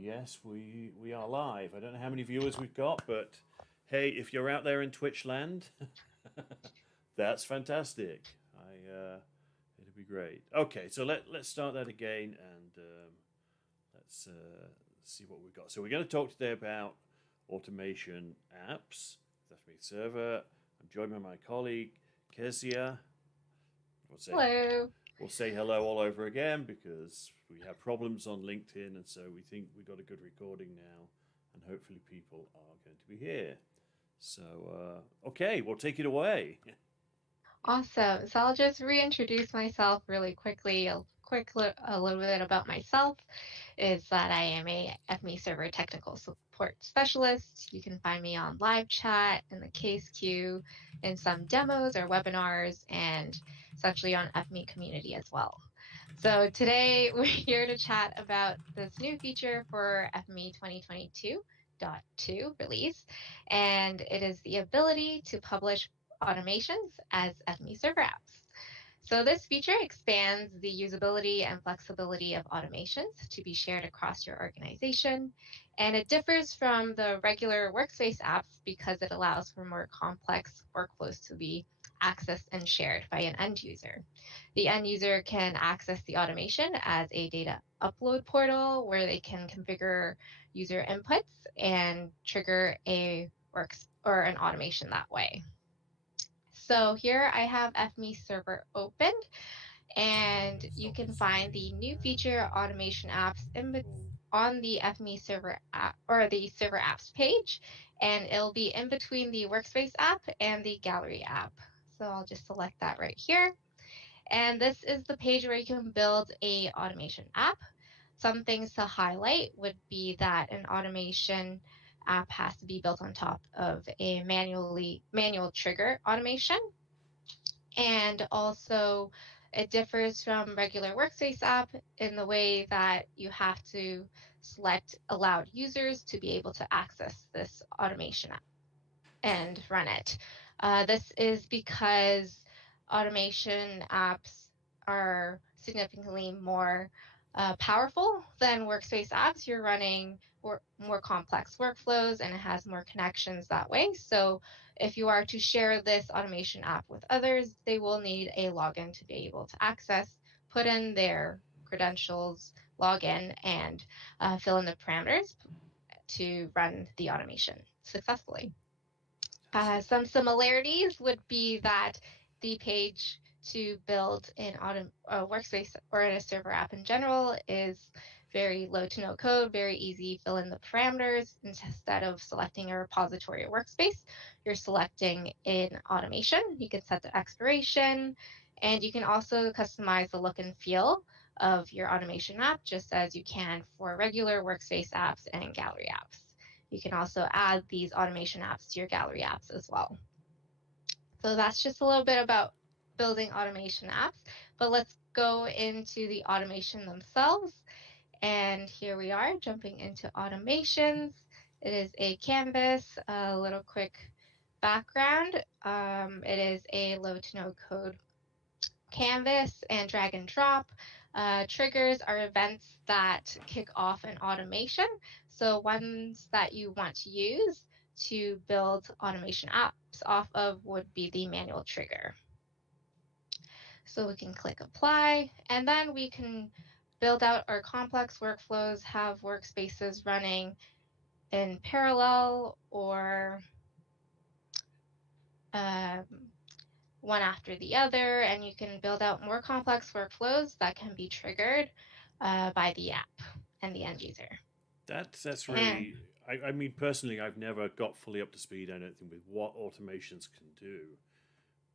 yes, we are live. I don't know how many viewers we've got, but hey, if you're out there in Twitch land, that's fantastic. It'll be great. Okay, so let's start that again and let's see what we've got. So we're going to talk today about automation apps, FME Server. I'm joined by my colleague Kezia. Hello. We'll say hello all over again because we have problems on LinkedIn, and so we think we've got a good recording now, and hopefully people are going to be here. So, okay, we'll take it away. Awesome. So I'll just reintroduce myself really quickly. A little bit about myself is that I am a FME Server Technical Support Specialist. You can find me on live chat, in the case queue, in some demos or webinars, and essentially on FME community as well. So today we're here to chat about this new feature for FME 2022.2 release, and it is the ability to publish automations as FME Server Apps. So this feature expands the usability and flexibility of automations to be shared across your organization, and it differs from the regular Workspace apps because it allows for more complex workflows to be accessed and shared by an end user. The end user can access the automation as a data upload portal where they can configure user inputs and trigger a an automation that way. So here I have FME Server opened, and you can find the new feature automation apps on the FME Server app or the Server Apps page, and it'll be in between the Workspace app and the Gallery app. So I'll just select that right here. And this is the page where you can build a automation app. Some things to highlight would be that an automation app has to be built on top of a manual trigger automation. And also it differs from regular Workspace app in the way that you have to select allowed users to be able to access this automation app and run it. This is because automation apps are significantly more powerful than Workspace apps. You're running more complex workflows and it has more connections that way. So if you are to share this automation app with others, they will need a login to be able to access, put in their credentials, log in, and fill in the parameters to run the automation successfully. Some similarities would be that the page to build an Workspace or in a server app in general is very low to no code, very easy, fill in the parameters. Instead of selecting a repository or workspace, you're selecting an automation. You can set the expiration, and you can also customize the look and feel of your automation app just as you can for regular Workspace apps and Gallery apps. You can also add these automation apps to your Gallery apps as well. So that's just a little bit about building automation apps, but let's go into the automation themselves. And here we are jumping into automations. It is a canvas, a little quick background. It is a low to no code canvas and drag and drop. Triggers are events that kick off an automation. So ones that you want to use to build automation apps off of would be the manual trigger. So we can click apply, and then we can build out our complex workflows, have workspaces running in parallel or one after the other, and you can build out more complex workflows that can be triggered by the app and the end user. That's really, I mean, personally, I've never got fully up to speed, I don't think, with what automations can do,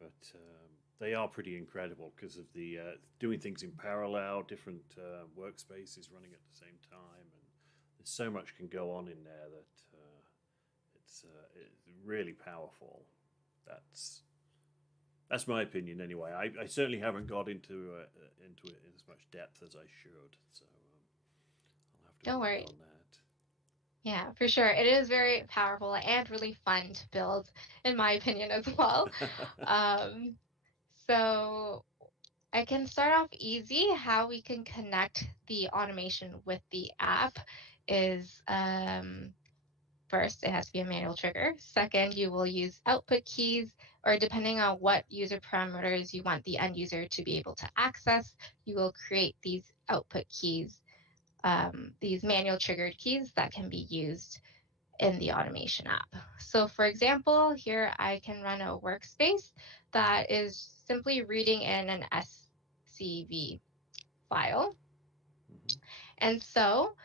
but they are pretty incredible because of the doing things in parallel, different workspaces running at the same time, and there's so much can go on in there that it's really powerful. That's my opinion anyway. I certainly haven't got into it in as much depth as I should, so I'll have to Don't worry on that. Yeah, for sure. It is very powerful and really fun to build, in my opinion, as well. So I can start off easy. How we can connect the automation with the app is first, it has to be a manual trigger. Second, you will use output keys, or depending on what user parameters you want the end user to be able to access, you will create these output keys, these manual triggered keys that can be used in the automation app. So for example, here I can run a workspace that is simply reading in an SCV file. Mm-hmm. And so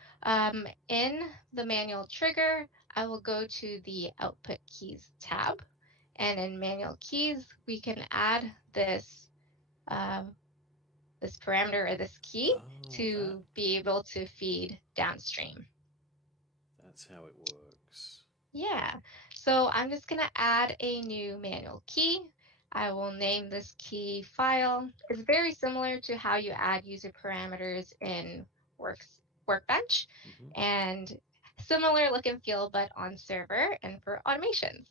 in the manual trigger, I will go to the output keys tab. And in manual keys, we can add this, this parameter or this key Oh, to be able to feed downstream. that's how it works. Yeah, so I'm just going to add a new manual key. I will name this key file. It's very similar to how you add user parameters in Workbench, Mm-hmm. and similar look and feel, but on server and for automations.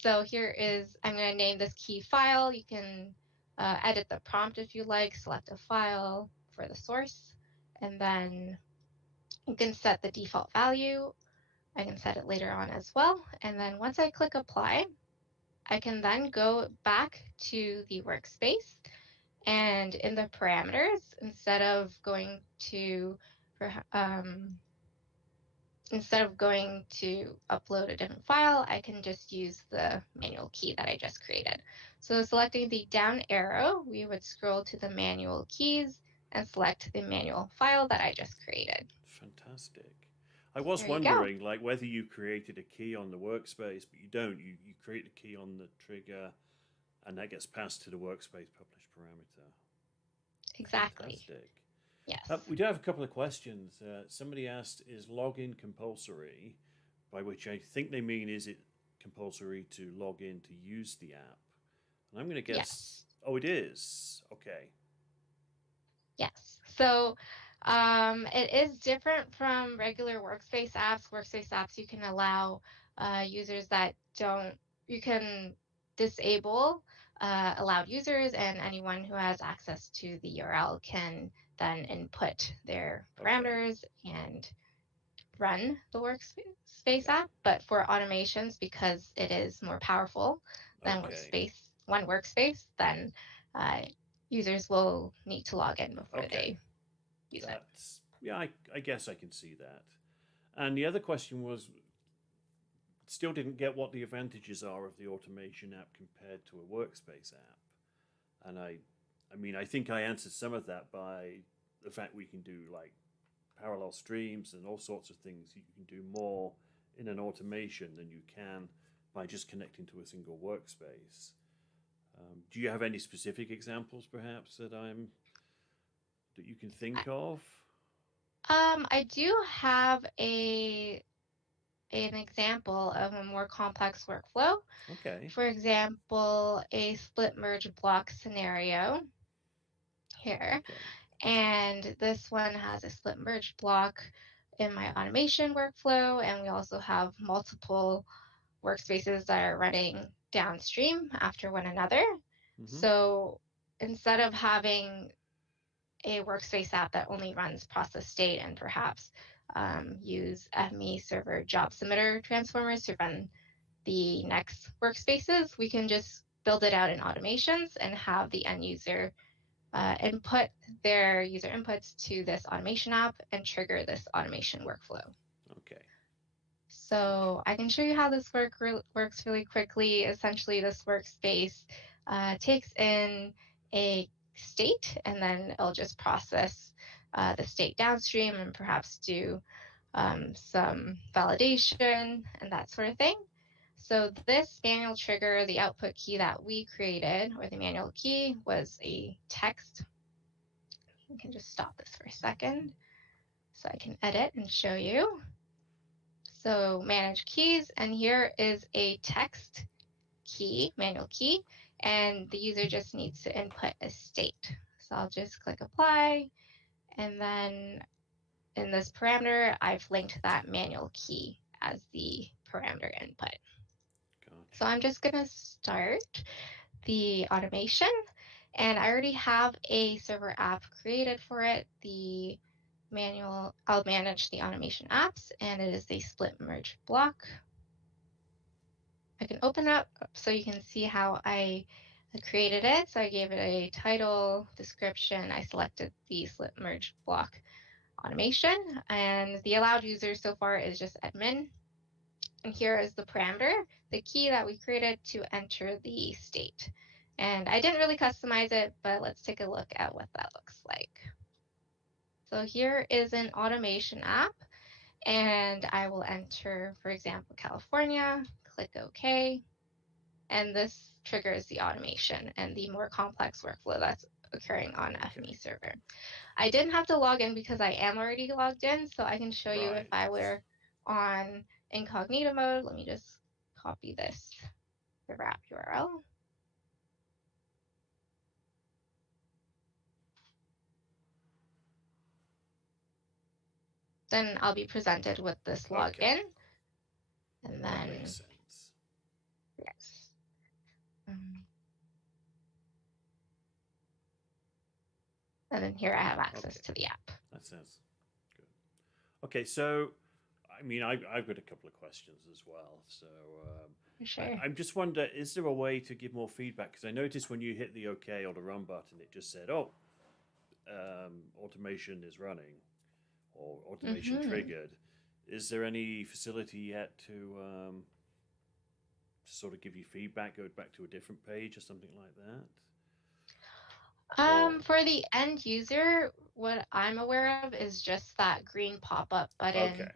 So here is, I'm going to name this key file. You can edit the prompt if you like, select a file for the source, and then you can set the default value. I can set it later on as well. And then once I click apply, I can then go back to the workspace, and in the parameters, instead of going to upload a different file, I can just use the manual key that I just created. So selecting the down arrow, we would scroll to the manual keys and select the manual file that I just created. Fantastic. I was There you go. wondering, like, whether you created a key on the workspace, but you don't. You create a key on the trigger, and that gets passed to the workspace publish parameter. Exactly. Fantastic. Yes. We do have a couple of questions. Somebody asked, "Is login compulsory?" By which I think they mean, is it compulsory to log in to use the app? And I'm going to guess, Yes. oh, it is. Okay. Yes. So it is different from regular Workspace apps. Workspace apps, you can allow users that don't, you can disable allowed users, and anyone who has access to the URL can then input their Okay. parameters and run the Workspace Okay. app. But for automations, because it is more powerful than Okay. one workspace, then uh, users will need to log in before Okay. they use it. That's, yeah, I guess I can see that. And the other question was, still didn't get what the advantages are of the automation app compared to a workspace app. And I mean, I think I answered some of that by the fact we can do like parallel streams and all sorts of things. You can do more in an automation than you can by just connecting to a single workspace. Do you have any specific examples, perhaps, that you can think of? I do have an example of a more complex workflow. Okay. For example, a split merge block scenario here. Okay. And this one has a split merge block in my automation workflow, and we also have multiple workspaces that are running downstream after one another. Mm-hmm. So instead of having a workspace app that only runs process state and perhaps use FME Server job submitter transformers to run the next workspaces, we can just build it out in automations and have the end user input their user inputs to this automation app and trigger this automation workflow. Okay. So I can show you how this works really quickly. Essentially, this workspace takes in a state, and then it'll just process the state downstream and perhaps do some validation and that sort of thing. So this manual trigger, the output key that we created, or the manual key, was a text. I can just stop this for a second so I can edit and show you. So manage keys, and here is a text key, manual key, and the user just needs to input a state. So I'll just click apply, and then in this parameter, I've linked that manual key as the parameter input. So Gotcha. I'm just going to start the automation, and I already have a server app created for it. The I'll manage the automation apps, and it is a split merge block. I can open up so you can see how I created it. So I gave it a title, description. I selected the split merge block automation, and the allowed user so far is just admin. And here is the parameter, the key that we created to enter the state. And I didn't really customize it, but let's take a look at what that looks like. So here is an automation app, and I will enter, for example, California, click OK, and this triggers the automation and the more complex workflow that's occurring on FME Server. I didn't have to log in because I am already logged in, so I can show you if I were on incognito mode. Let me just copy this, the wrap URL. Then I'll be presented with this login. And then, that makes sense. Yes. And then here I have access to the app. That sounds good. Okay, so I mean, I've got a couple of questions as well. So sure. I'm just wondering, is there a way to give more feedback? Because I noticed when you hit the OK or the run button, it just said, "Oh, automation is running," or "automation triggered." Is there any facility yet to sort of give you feedback, go back to a different page or something like that? For the end user, what I'm aware of is just that green pop-up button.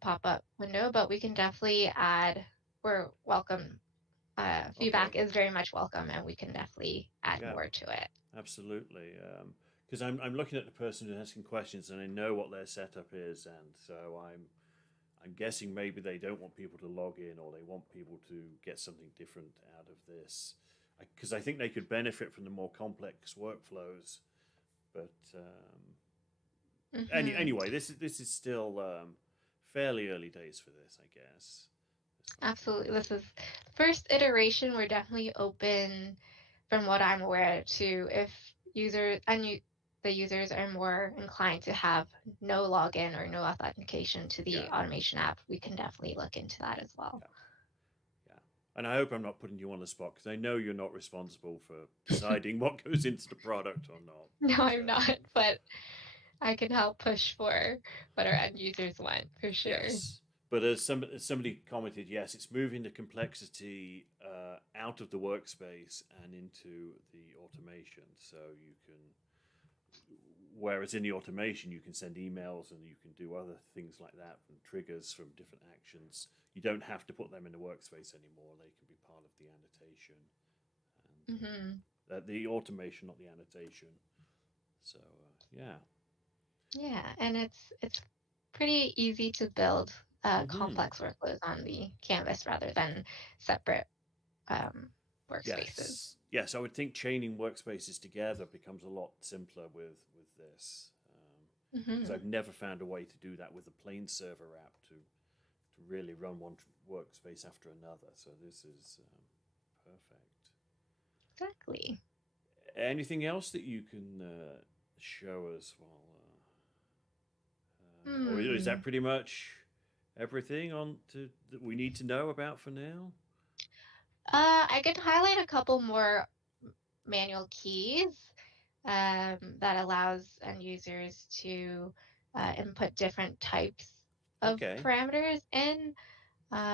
Pop-up window, but we can definitely add. We're welcome. Feedback is very much welcome, and we can definitely add more to it. Absolutely, because I'm looking at the person who's asking questions, and I know what their setup is, and so I'm guessing maybe they don't want people to log in, or they want people to get something different out of this. Because I think they could benefit from the more complex workflows, but anyway, this is still fairly early days for this, I guess. Absolutely, this is first iteration. We're definitely open, from what I'm aware, to if the users are more inclined to have no login or no authentication to the automation app, we can definitely look into that as well. And I hope I'm not putting you on the spot, because I know you're not responsible for deciding what goes into the product or not. No, I'm not, but I can help push for what our end users want, for sure. Yes, but as somebody commented, yes, it's moving the complexity out of the workspace and into the automation. So you can, whereas in the automation, you can send emails and you can do other things like that, and triggers from different actions. You don't have to put them in the workspace anymore. They can be part of the annotation. And, the automation, not the annotation. So, Yeah, and it's pretty easy to build complex workflows on the canvas rather than separate workspaces. Yes, I would think chaining workspaces together becomes a lot simpler with this. Because I've never found a way to do that with a plain server app to really run one workspace after another. So this is perfect. Exactly. Anything else that you can show us? Or is that pretty much everything that we need to know about for now? I could highlight a couple more manual keys that allows end users to input different types of parameters in.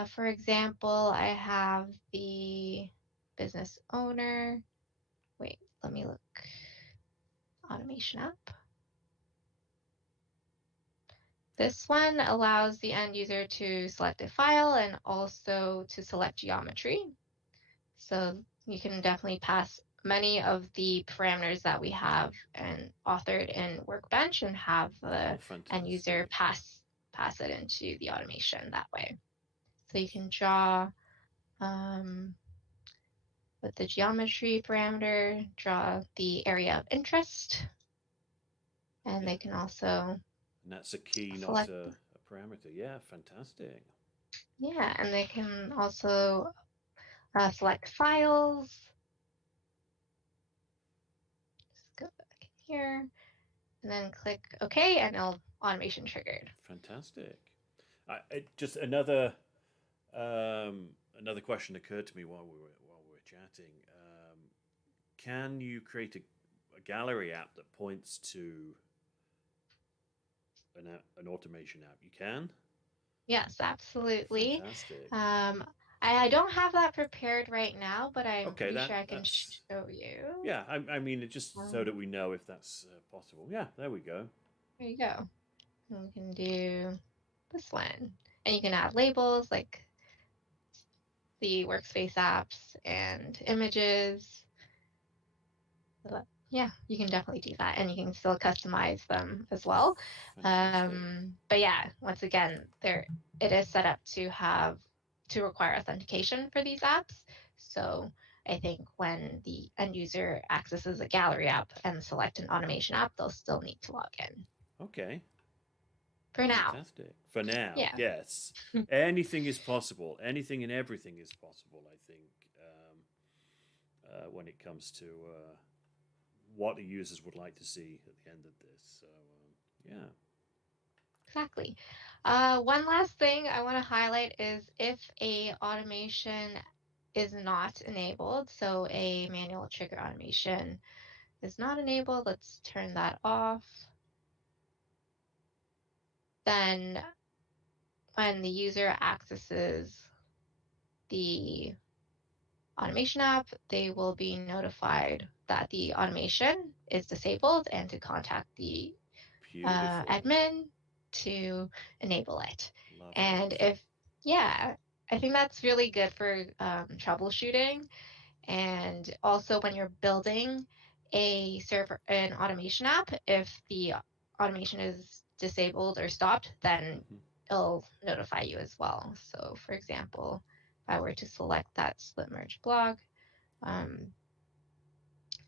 For example, I have the business owner. Wait, let me look. Automation app. This one allows the end user to select a file and also to select geometry. So you can definitely pass many of the parameters that we have and authored in Workbench and have the end user pass it into the automation that way. So you can draw with the geometry parameter, draw the area of interest, and they can also. And that's a key, not a parameter. Yeah, fantastic. Yeah, and they can also select files. Just go back in here. and then click OK, and it'll automation triggered. Fantastic. Just another question occurred to me while we were chatting. Can you create a gallery app that points to an automation app? You can. Yes, absolutely. Fantastic. I don't have that prepared right now, but I'm Okay, pretty sure I can that's show you. yeah. I mean, it just so Um, that we know if that's possible. Yeah, there we go. there you go. And we can do this one. And you can add labels like the Workspace apps and images. Yeah, you can definitely do that, and you can still customize them as well. Fantastic. But yeah, once again, there it is set up to require authentication for these apps. So I think when the end user accesses a gallery app and select an automation app, they'll still need to log in Okay. for now. Fantastic. For now, Yeah, yes. Anything is possible. Anything and everything is possible, I think, when it comes to what the users would like to see at the end of this. So, yeah. exactly. One last thing I want to highlight is if a automation is not enabled, so a manual trigger automation is not enabled, let's turn that off. Then when the user accesses the automation app, they will be notified that the automation is disabled and to contact the Beautiful. admin to enable it. Love And it. yeah, I think that's really good for troubleshooting. And also when you're building an automation app, if the automation is disabled or stopped, then Mhm. it'll notify you as well. So for example, if I were to select that split merge block, um,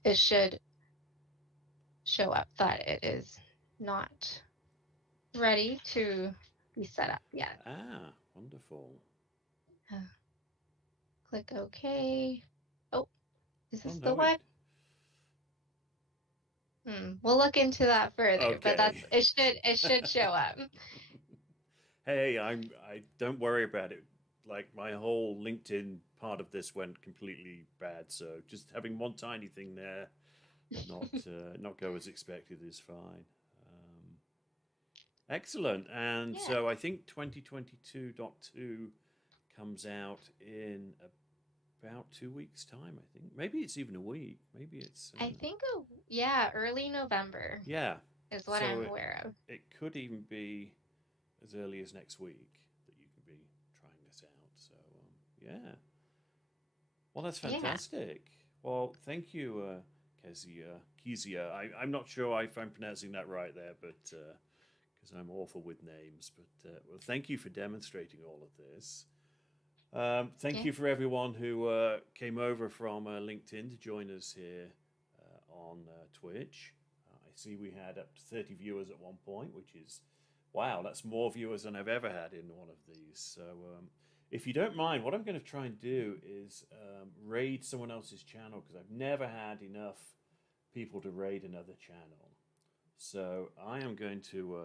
it should show up that it is not ready to be set up yet. Ah, wonderful. Uh, Click OK. Oh, is Oh, this the no, one? We'll look into that further, but okay. it should show up. Hey, I don't worry about it. Like my whole LinkedIn part of this went completely bad, so just having one tiny thing there not go as expected is fine. Excellent. And Yeah, so I think 2022.2 comes out in about 2 weeks' time, I think. Maybe it's even a week. Maybe it's I think yeah, early November yeah. is what So I'm it aware of. it could even be as early as next week that you can be trying this out. So yeah. Well, that's Yeah, fantastic. Well, thank you, Kezia. I'm not sure if I'm pronouncing that right there, but because I'm awful with names. But well, thank you for demonstrating all of this. Thank yeah, you for everyone who came over from LinkedIn to join us here on Twitch. I see we had up to 30 viewers at one point, which is wow, that's more viewers than I've ever had in one of these. So, if you don't mind, what I'm going to try and do is raid someone else's channel because I've never had enough people to raid another channel. So, I am going to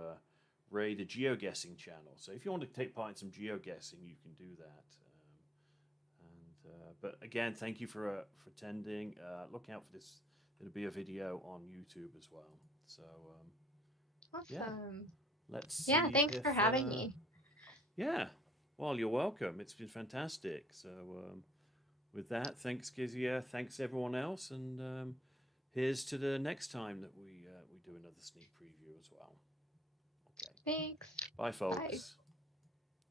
raid a geoguessing channel. So, if you want to take part in some geoguessing, you can do that. But again, thank you for attending. Look out for this. There'll be a video on YouTube as well. So yeah, awesome. let's Yeah, see thanks if for having me. yeah. Well, you're welcome. It's been fantastic. So with that, thanks Kezia. Thanks everyone else, and here's to the next time that we do another sneak preview as well. Okay. Thanks. Bye, Bye. folks.